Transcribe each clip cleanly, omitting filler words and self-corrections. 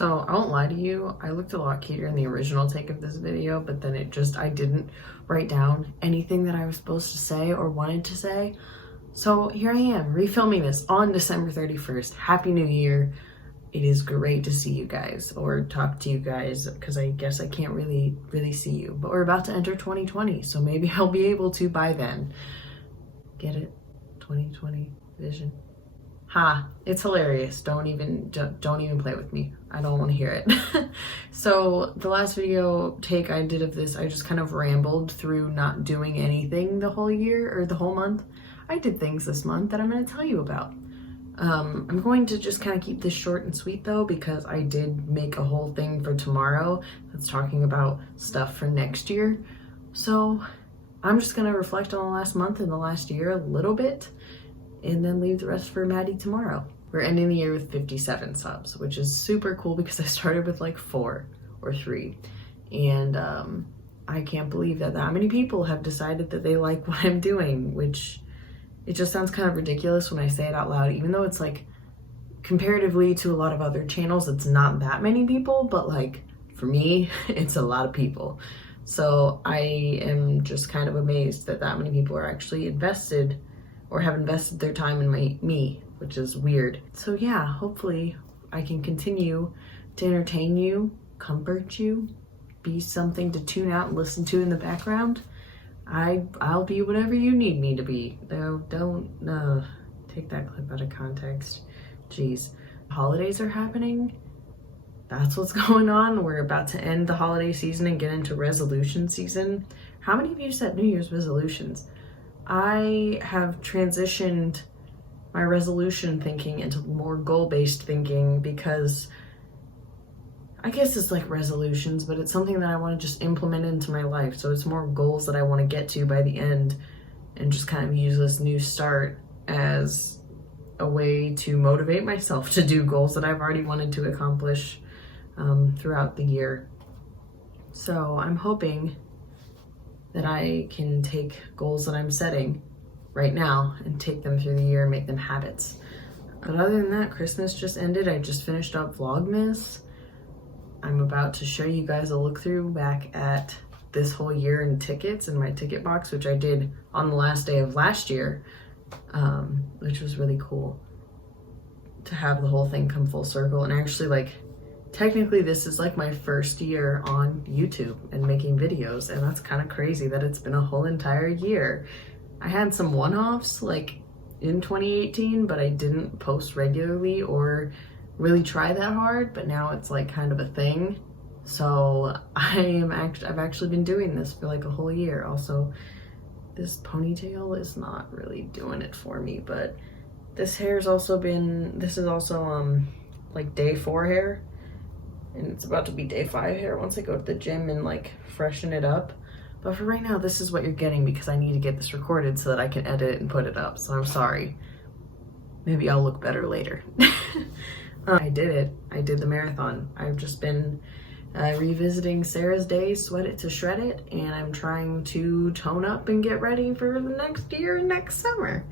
So I won't lie to you, I looked a lot cuter in the original take of this video, but then I didn't write down anything that I was supposed to say or wanted to say. So here I am, refilming this on December 31st. Happy New Year. It is great to see you guys, or talk to you guys, because I guess I can't really see you. But we're about to enter 2020, so maybe I'll be able to by then. Get it? 2020 vision. Ha, it's hilarious. Don't even play with me. I don't want to hear it. So the last video take I did of this, I just kind of rambled through not doing anything the whole year or the whole month. I did things this month that I'm going to tell you about. I'm going to just kind of keep this short and sweet though, because I did make a whole thing for tomorrow that's talking about stuff for next year. So I'm just going to reflect on the last month and the last year a little bit, and then leave the rest for Maddie tomorrow. We're ending the year with 57 subs, which is super cool because I started with like 4 or 3. And I can't believe that many people have decided that they like what I'm doing, which it just sounds kind of ridiculous when I say it out loud, even though it's like comparatively to a lot of other channels, it's not that many people, but like for me, it's a lot of people. So I am just kind of amazed that many people are actually invested or have invested their time in me, which is weird. So yeah, hopefully I can continue to entertain you, comfort you, be something to tune out and listen to in the background. I'll be whatever you need me to be. Don't take that clip out of context. Jeez. Holidays are happening. That's what's going on. We're about to end the holiday season and get into resolution season. How many of you set New Year's resolutions? I have transitioned my resolution thinking into more goal-based thinking, because I guess it's like resolutions, but it's something that I want to just implement into my life. So it's more goals that I want to get to by the end, and just kind of use this new start as a way to motivate myself to do goals that I've already wanted to accomplish throughout the year. So I'm hoping that I can take goals that I'm setting right now and take them through the year and make them habits. But other than that, Christmas just ended. I just finished up Vlogmas. I'm about to show you guys a look through back at this whole year in tickets in my ticket box, which I did on the last day of last year, which was really cool to have the whole thing come full circle. And actually, like, technically this is like my first year on YouTube and making videos, and that's kind of crazy that it's been a whole entire year. I had some one-offs like in 2018, but I didn't post regularly or really try that hard, but now it's like kind of a thing. So I've actually been doing this for like a whole year. Also, this ponytail is not really doing it for me, but this is also like day 4 hair. And it's about to be day 5 hair once I go to the gym and like freshen it up. But for right now, this is what you're getting because I need to get this recorded so that I can edit it and put it up. So I'm sorry. Maybe I'll look better later. I did it. I did the marathon. I've just been revisiting Sarah's Day, Sweat It to Shred It, and I'm trying to tone up and get ready for the next year, next summer.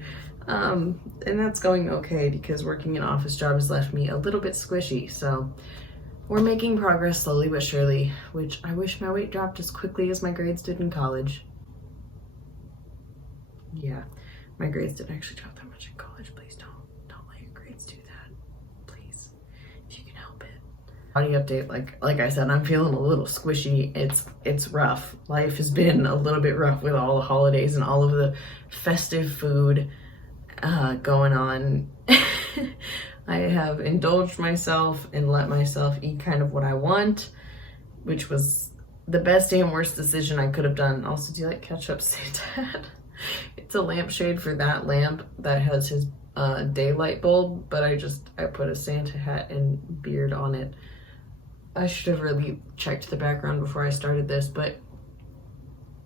And that's going okay because working an office job has left me a little bit squishy. So we're making progress slowly but surely, which I wish my weight dropped as quickly as my grades did in college. Yeah, my grades didn't actually drop that much in college. Please don't let your grades do that. Please, if you can help it. Body update, like I said, I'm feeling a little squishy. It's rough. Life has been a little bit rough with all the holidays and all of the festive food going on. I have indulged myself and let myself eat kind of what I want, which was the best and worst decision I could have done. Also, do you like ketchup, Santa hat? It's a lampshade for that lamp that has his daylight bulb, but I put a Santa hat and beard on it. I should have really checked the background before I started this, but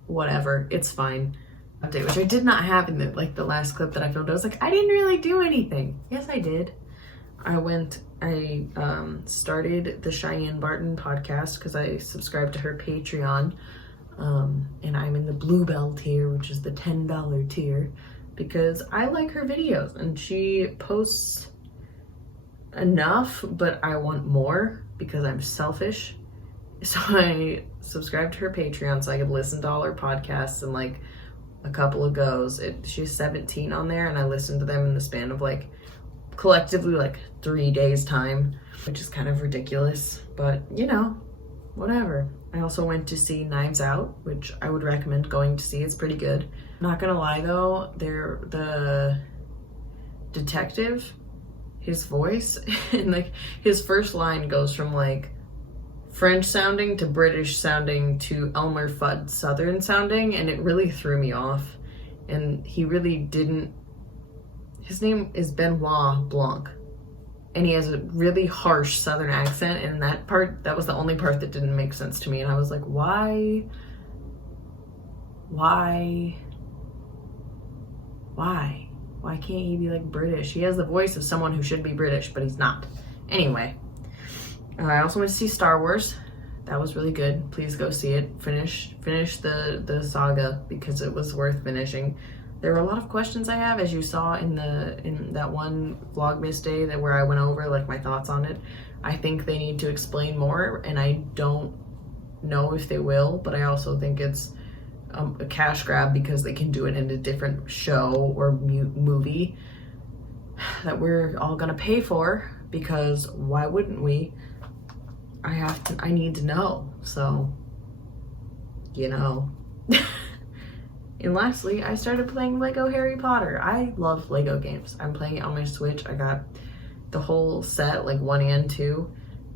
whatever, it's fine. Update, which I did not have in the last clip that I filmed. I was like, I didn't really do anything. Yes, I did. I started the Cheyenne Barton podcast because I subscribed to her Patreon, and I'm in the Bluebell tier, which is the $10 tier, because I like her videos and she posts enough, but I want more because I'm selfish. So I subscribed to her Patreon so I could listen to all her podcasts in like a couple of goes. She's 17 on there, and I listened to them in the span of like collectively like 3 days time, which is kind of ridiculous, but you know, whatever. I also went to see Knives Out, which I would recommend going to see. It's pretty good. Not gonna lie though, the detective, his voice and like his first line goes from like French sounding to British sounding to Elmer Fudd Southern sounding, and it really threw me off. And he really didn't. His name is Benoit Blanc, and he has a really harsh Southern accent, and that was the only part that didn't make sense to me. And I was like, why can't he be like British? He has the voice of someone who should be British, but he's not. Anyway, I also went to see Star Wars. That was really good. Please go see it. Finish the saga because it was worth finishing. There were a lot of questions I have, as you saw in that one Vlogmas day where I went over like my thoughts on it. I think they need to explain more, and I don't know if they will, but I also think it's a cash grab because they can do it in a different show or movie that we're all gonna pay for, because why wouldn't we? I need to know, so, you know. And lastly, I started playing Lego Harry Potter. I love Lego games. I'm playing it on my Switch. I got the whole set, like 1 and 2,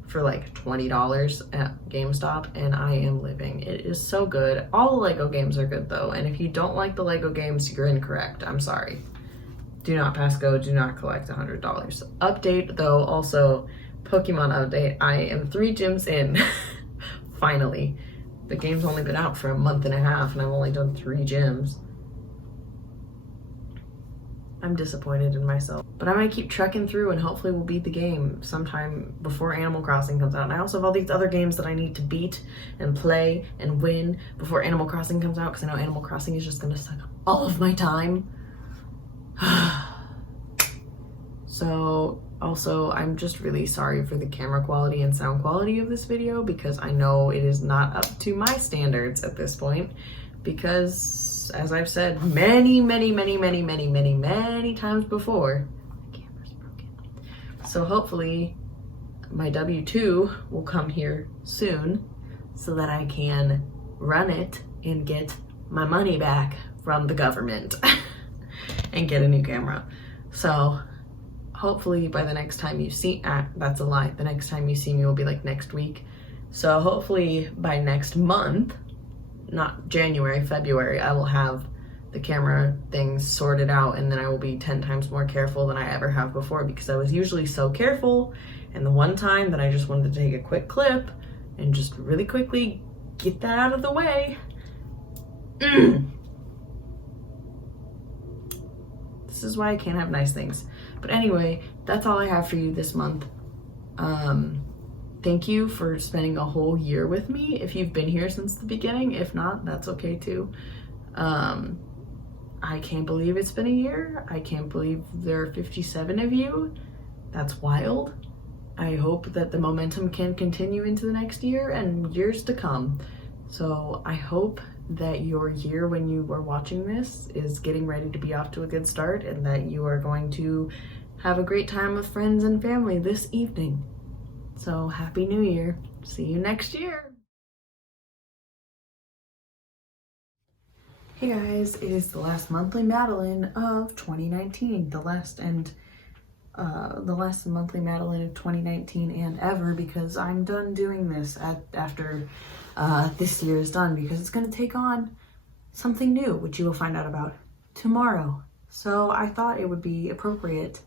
for like $20 at GameStop, and I am living. It is so good. All the Lego games are good though, and if you don't like the Lego games, you're incorrect. I'm sorry. Do not pass go, do not collect $100. Update though, also, Pokemon update. I am 3 gyms in, finally. The game's only been out for a month and a half, and I've only done 3 gyms. I'm disappointed in myself. But I might keep trekking through, and hopefully we'll beat the game sometime before Animal Crossing comes out. And I also have all these other games that I need to beat and play and win before Animal Crossing comes out, because I know Animal Crossing is just gonna suck all of my time. So, also, I'm just really sorry for the camera quality and sound quality of this video, because I know it is not up to my standards at this point, because as I've said many times before, the camera's broken. So hopefully my W-2 will come here soon so that I can run it and get my money back from the government and get a new camera. So hopefully by the next time you see, that's a lie, the next time you see me will be like next week. So hopefully by next month, not January, February, I will have the camera things sorted out, and then I will be 10 times more careful than I ever have before, because I was usually so careful, and the one time that I just wanted to take a quick clip and just really quickly get that out of the way. This is why I can't have nice things. But anyway, that's all I have for you this month. Thank you for spending a whole year with me if you've been here since the beginning. If not, that's okay too. I can't believe it's been a year. I can't believe there are 57 of you. That's wild. I hope that the momentum can continue into the next year and years to come. So I hope that your year when you are watching this is getting ready to be off to a good start, and that you are going to have a great time with friends and family this evening. So Happy New Year. See you next year. Hey guys, it is the last monthly Madeline of 2019. The last monthly Madeline of 2019 and ever, because I'm done doing this after this year is done, because it's going to take on something new, which you will find out about tomorrow. So I thought it would be appropriate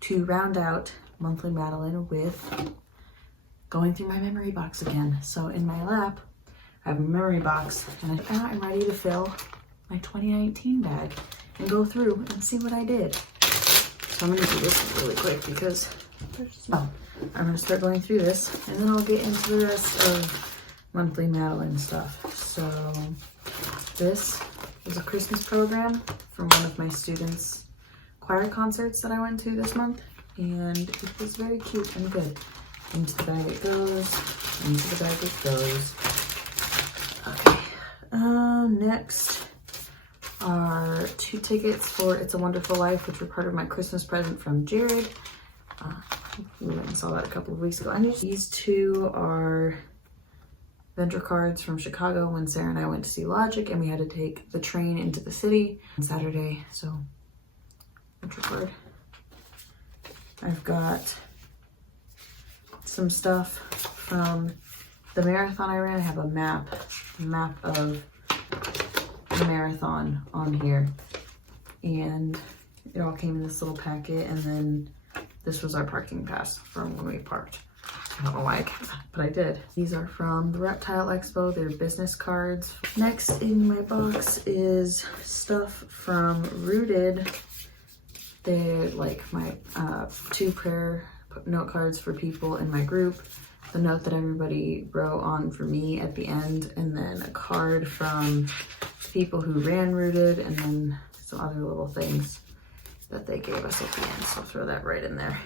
to round out monthly Madeline with going through my memory box again. So in my lap, I have a memory box, and I'm ready to fill my 2019 bag and go through and see what I did. So I'm gonna do this really quick because I'm gonna start going through this, and then I'll get into the rest of monthly Madeline stuff. So this is a Christmas program from one of my students' choir concerts that I went to this month. and it was very cute and good. Into the bag it goes, into the bag it goes. Okay, next are 2 tickets for It's a Wonderful Life, which were part of my Christmas present from Jared. We went and saw that a couple of weeks ago. These 2 are vendor cards from Chicago when Sarah and I went to see Logic, and we had to take the train into the city on Saturday, so vendor card. I've got some stuff from the marathon I ran. I have a map of the marathon on here, and it all came in this little packet, and then this was our parking pass from when we parked. I don't know why I kept that, but I did. These are from the Reptile Expo. They're business cards. Next in my box is stuff from Rooted. They're like my 2 prayer note cards for people in my group. The note that everybody wrote on for me at the end, and then a card from people who ran Rooted, and then some other little things that they gave us at the end. So I'll throw that right in there.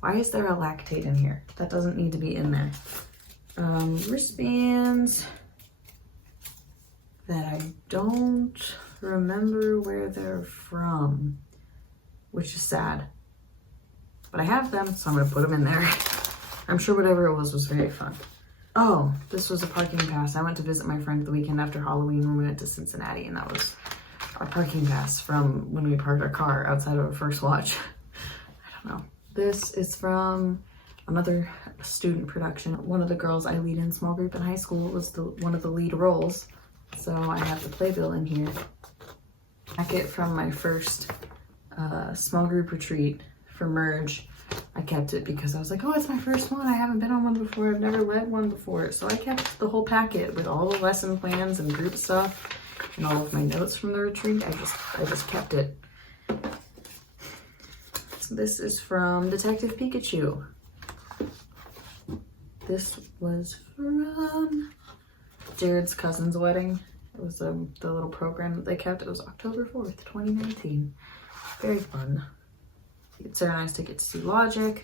Why is there a lactate in here? That doesn't need to be in there. Wristbands that I don't remember where they're from, which is sad. But I have them, so I'm gonna put them in there. I'm sure whatever it was very fun. Oh, this was a parking pass. I went to visit my friend the weekend after Halloween when we went to Cincinnati, and that was our parking pass from when we parked our car outside of our first watch. I don't know. This is from another student production. One of the girls I lead in small group in high school was one of the lead roles. So I have the playbill in here. Packet from my first small group retreat for Merge. I kept it because I was like, oh, it's my first one. I haven't been on one before. I've never led one before. So I kept the whole packet with all the lesson plans and group stuff and all of my notes from the retreat. I just kept it. So this is from Detective Pikachu. This was from Jared's cousin's wedding. It was the little program that they kept. It was October 4th, 2019. Very fun. Sarah and I's ticket to see Logic,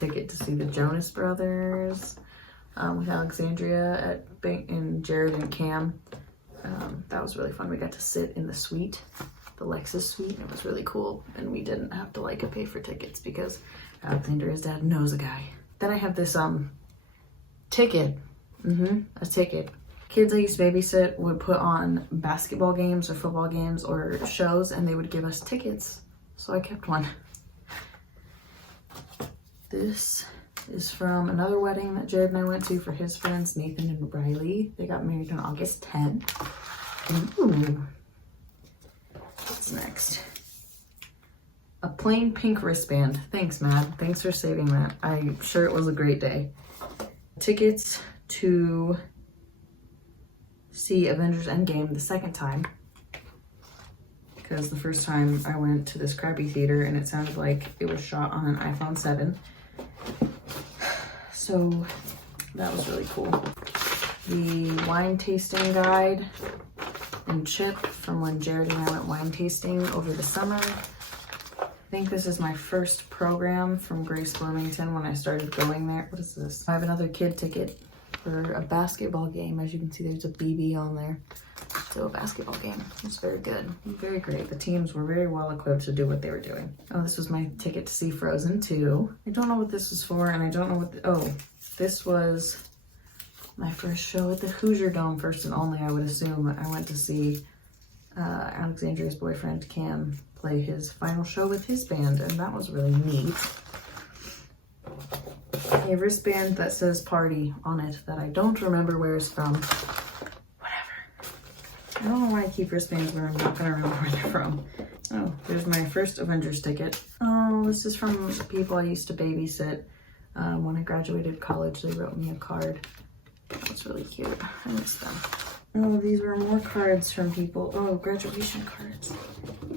ticket to see the Jonas Brothers with Alexandria and Jared and Cam. That was really fun. We got to sit in the suite, the Lexus suite, and it was really cool. And we didn't have to like pay for tickets because Alexandria's dad knows a guy. Then I have this ticket, a ticket. Kids I used to babysit would put on basketball games or football games or shows, and they would give us tickets. So I kept one. This is from another wedding that Jared and I went to for his friends, Nathan and Riley. They got married on August 10th. And ooh, what's next? A plain pink wristband. Thanks, Mad. Thanks for saving that. I'm sure it was a great day. Tickets to see Avengers Endgame the second time, because the first time I went to this crappy theater and it sounded like it was shot on an iPhone 7. So that was really cool. The wine tasting guide and chip from when Jared and I went wine tasting over the summer. I think this is my first program from Grace Bloomington when I started going there. What is this? I have another kid ticket for a basketball game. As you can see, there's a BB on there. So a basketball game. It's very good. Very great. The teams were very well equipped to do what they were doing. Oh, this was my ticket to see Frozen 2. I don't know what this was for, and I don't know what oh, this was my first show at the Hoosier Dome, first and only, I would assume. I went to see Alexandria's boyfriend Cam play his final show with his band, and that was really neat. A wristband that says party on it that I don't remember where it's from. I don't know why I keep wristbands where I'm not gonna remember where they're from. Oh, there's my first Avengers ticket. Oh, this is from people I used to babysit. When I graduated college, they wrote me a card. That was really cute. I miss them. Oh, these were more cards from people. Oh, graduation cards.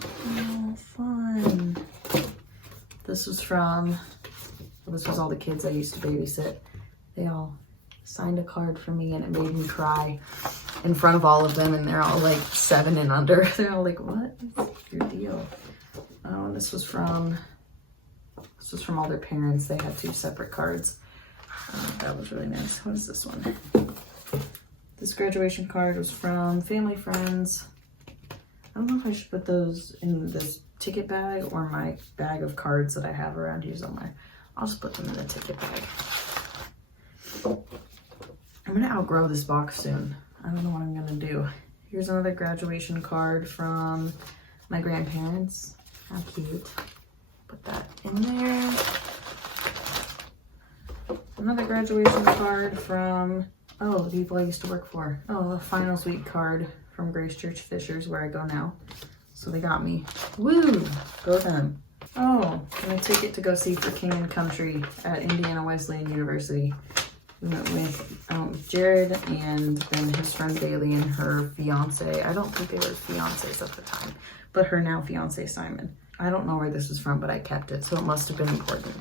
Oh, fun. This was all the kids I used to babysit. They all signed a card for me, and it made me cry in front of all of them, and they're all like 7 and under. They're all like, what is your deal? Oh, this was from This was from all their parents. They had 2 separate cards. That was really nice. What is this one? This graduation card was from family, friends. I don't know if I should put those in this ticket bag or my bag of cards that I have around here somewhere. I'll just put them in the ticket bag. I'm gonna outgrow this box soon. I don't know what I'm gonna do. Here's another graduation card from my grandparents. How cute. Put that in there. Another graduation card from, oh, the people I used to work for. Oh, a finals week card from Grace Church Fishers, where I go now. So they got me. Woo! Go them. Oh, and a ticket to go see For King and Country at Indiana Wesleyan University. We went with Jared and then his friend Bailey and her fiance. I don't think they were fiancés at the time, but her now fiance Simon. I don't know where this is from, but I kept it, so it must have been important.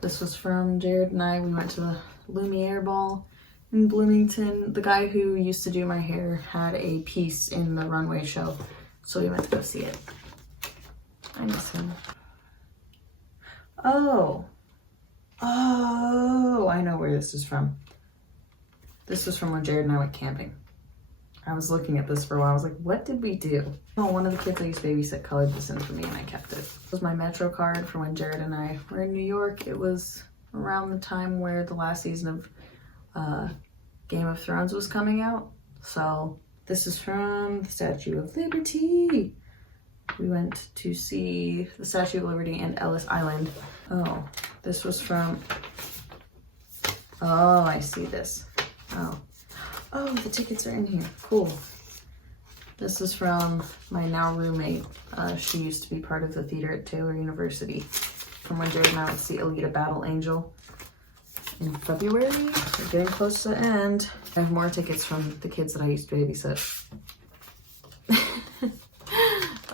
This was from Jared and I. We went to the Lumiere Ball in Bloomington. The guy who used to do my hair had a piece in the runway show, so we went to go see it. I miss him. Oh, I know where this is from. This was from when Jared and I went camping. I was looking at this for a while. I was like, what did we do? Oh, one of the kids I used to babysit colored this in for me and I kept it. This was my Metro card from when Jared and I were in New York. It was around the time where the last season of Game of Thrones was coming out. So this is from the Statue of Liberty. We went to see the Statue of Liberty and Ellis Island. Oh, this was from, oh, I see this. Oh, the tickets are in here. Cool. This is from my now roommate. She used to be part of the theater at Taylor University. From when Jared and I went to see Alita Battle Angel in February. We're getting close to the end. I have more tickets from the kids that I used to babysit.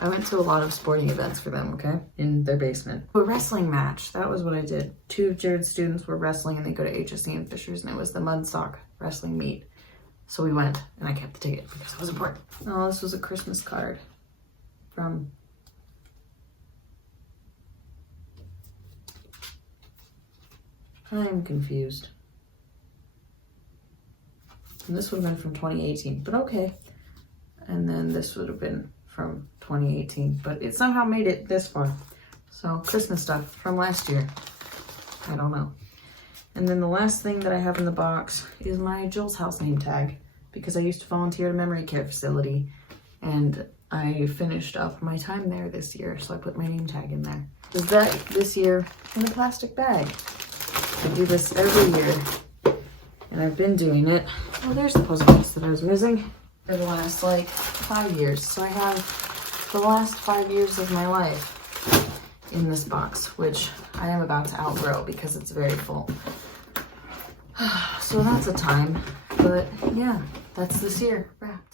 I went to a lot of sporting events for them, okay? In their basement. A wrestling match, that was what I did. 2 of Jared's students were wrestling and they go to HSC and Fishers and it was the Mudstock wrestling meet. So we went and I kept the ticket because it was important. Oh, this was a Christmas card from, I'm confused. And this would have been from 2018, but okay. And then this would have been from 2018, but it somehow made it this far. So Christmas stuff from last year. I don't know. And then the last thing that I have in the box is my Jill's House name tag because I used to volunteer at a memory care facility and I finished up my time there this year, so I put my name tag in there. Is that this year in a plastic bag? I do this every year and I've been doing it. Oh, there's the puzzle piece that I was missing for the last like 5 years. So I have the last 5 years of my life in this box, which I am about to outgrow because it's very full. So that's a time, but yeah, that's this year wrapped.